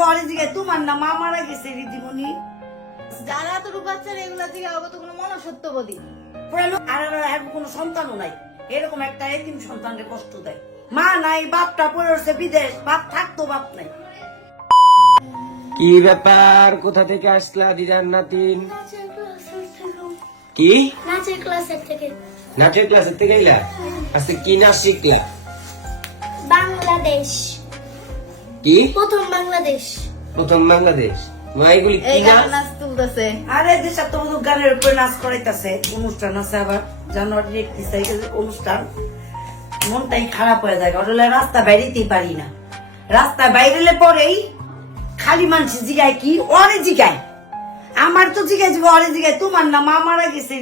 পরে দিকে তোমার না মা মারা গেছে রীতিমণি। যারা তো বাচ্চারা এগুলা দিকে অবত কোনো মনসত্ববোধী আর আর আর কোনো সন্তানও নাই। এরকম একটা এতিম সন্তানকে কষ্ট দেয়। মা নাই বাপটা পড়ে উঠছে বিদেশ বাপ থাকতো বাপ নাই। কি ব্যাপার? কোথা থেকে আসলা দিদার নাতিন নাচের ক্লাসের থেকে। কি? নাচের ক্লাসের থেকে। নাচের ক্লাসের থেকে এলা? আজকে কি নাচ শিখলা? বাংলাদেশ। কি? প্রথম বাংলাদেশ। প্রথম বাংলাদেশ। মা এগুলি কি নাচ? নাচ তুলতেছে। আরে দেশা তো গানের উপরে নাচ করাইতেছে। অনুষ্ঠান আছে আবার জানুয়ারি একত্রিশ তারিখে অনুষ্ঠান। মনটাই খারাপ হয়ে যায়। রাস্তা বাইরেতেই পারি না। রাস্তা বাইরেলে পরেই খালি মানুষ জিগায় কি? অরে জিগায়। আমার তো জিগাই জিগা অরে জিগায়। তোমার না মা মারা গেছে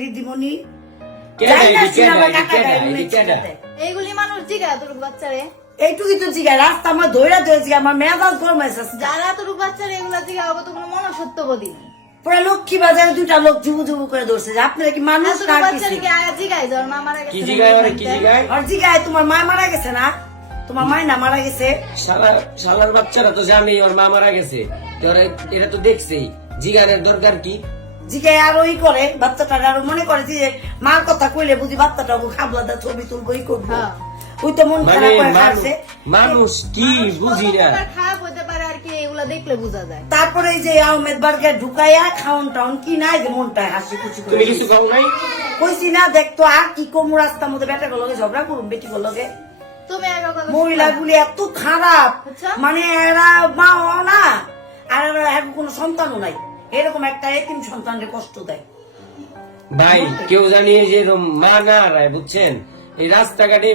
ছিটাতে। এইগুলি মানুষ জিগায় তোর বাচ্চারে। এইটুকুই তো জিগায় রাস্তা আমার ধৈরা ধরে জিগায় আমার মেজাজ গরম হয়েছে যারা তোর বাচ্চারা এগুলা দিকে অবত কোনো মনসত্ববোধী পুরো লক্ষ্মী বাজারে দুটা লোক জুবু জুবু করে ধরছে যে আপনারা কি মানুষ না কি আর জিগায় তোমার মা মারা গেছে না? তোমার মায় না মারা গেছে? শালার বাচ্চারা তো জানে ওর মা মারা গেছে। এটা তো দেখছেই। জিগানের দরকার কি? জিগায় আরও ই করে বাচ্চাটা আরও মনে করে যে মার কথা কইলে বুঝি বাচ্চাটা খাবলা ছবি তুলবো ই করব। হ্যাঁ। ওই তো মন মানে খারাপ করে মানুষ মানুষ কি বুঝি না। খারাপ হতে পারে আর কি এগুলা দেখলে বোঝা যায়। তারপরে এই যে আহমেদ বার্গে ঢুকাইয়া খাওন টাউন কি নাই যে মনটা হাসি খুশি তুমি কিছু খাও নাই? কইছি না দেখতো আর কি কম রাস্তার মধ্যে বেটা গুলোকে ঝগড়া করুন বেটি গুলোকে তুমি এক কথা মহিলা গুলি এত খারাপ। আচ্ছা। মানে এরা মা না আর এরা এখন কোনো সন্তানও নাই। এরকম একটা এতিম সন্তানকে কষ্ট দেয়। ভাই কেউ জানিয়ে যে মা না রায় বুঝছেন? এই রাস্তাঘাটে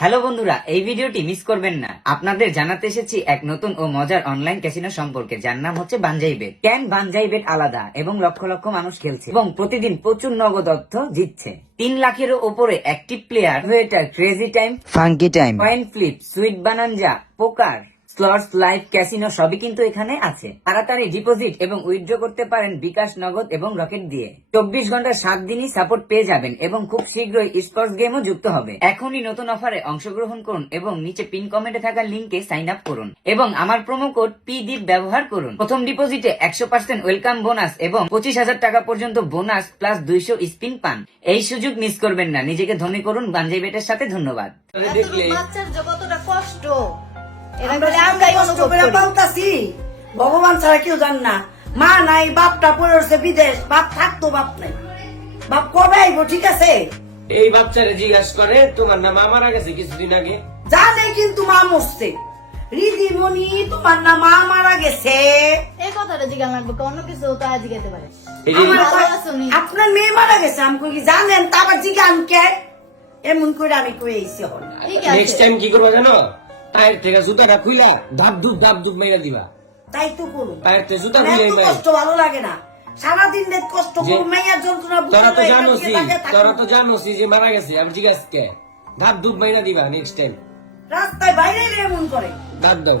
হ্যালো বন্ধুরা এই ভিডিওটি মিস করবেন না। আপনাদের জানাতে এসেছি এক নতুন ও মজার অনলাইন ক্যাসিনো সম্পর্কে যার নাম হচ্ছে Banzai Bet can Banzai Bet আলাদা এবং লক্ষ লক্ষ মানুষ খেলছে এবং প্রতিদিন প্রচুর নগদ অর্থ জিতছে তিন লাখেরও ওপরে active player হয়েটার crazy time funky time coin flip sweet bonanza poker slots live casino সবই কিন্তু এখানে আছে। তাড়াতাড়ি ডিপোজিট এবং উইথড্র করতে পারেন বিকাশ, নগদ এবং রকেট দিয়ে। চব্বিশ ঘণ্টা সাত দিনই সাপোর্ট পেয়ে যাবেন এবং খুব শীঘ্রই স্পোর্টস গেমও যুক্ত হবে। এখনই নতুন অফারে অংশগ্রহণ করুন এবং নিচে পিন কমেন্টে থাকা লিঙ্কে সাইন আপ করুন এবং আমার প্রোমো কোড পি ডিপ ব্যবহার করুন। প্রথম ডিপোজিটে একশো পার্সেন্ট ওয়েলকাম বোনাস এবং পঁচিশ হাজার টাকা পর্যন্ত বোনাস প্লাস দুইশো স্পিন পান। এই সুযোগ মিস করবেন না। নিজেকে ধনী করুন। বাঞ্জাই বেটের সাথে ধন্যবাদ। বাচ্চার কষ্ট। ভগবান ছাড়া কেউ জান না। মা নাই বাপটা পড়ে উঠছে বিদেশ বাপ থাকতো বাপ নাই। বাপ কবে আইবো ঠিক আছে? এই বাচ্চারে জিজ্ঞাসা করে তোমার না মা মারা গেছে কিছুদিন আগে? জানে কিন্তু মা মরছে। রিদিমণি তোমার না মা মারা গেছে? এই কথাটা জিজ্ঞাসা লাগবে অন্য কিছু তো আজ জিজ্ঞাসা পারে। যে-? আপনার মেয়ে মারা গেছে আমি কি জানেন? তা আবার কে? এমন করে আমি কই আইছি হল ঠিক আছে নেক্সট টাইম কি করব জানো? পায়ের থেকে জুতাটা খুইলা ধাপ ধুপ ধাপ ধুপ মেরে দিবা। তাই তো করুন পায়ের থেকে জুতা মানে খুলে কষ্ট ভালো লাগে না। সারাদিন রাত কষ্ট করুন মাইয়ার যন্ত্রণা তোরা তো পারি না, জানোসি দিকে তাকিয়ে থাকুন। তোরা তো জানোসি যে মারা গেছে আমি জিজ্ঞাসা কে? ধাপ ধুপ মেরা দিবা নেক্সট টাইম রাস্তায় বাইরে এমন করে। দাঁত দাও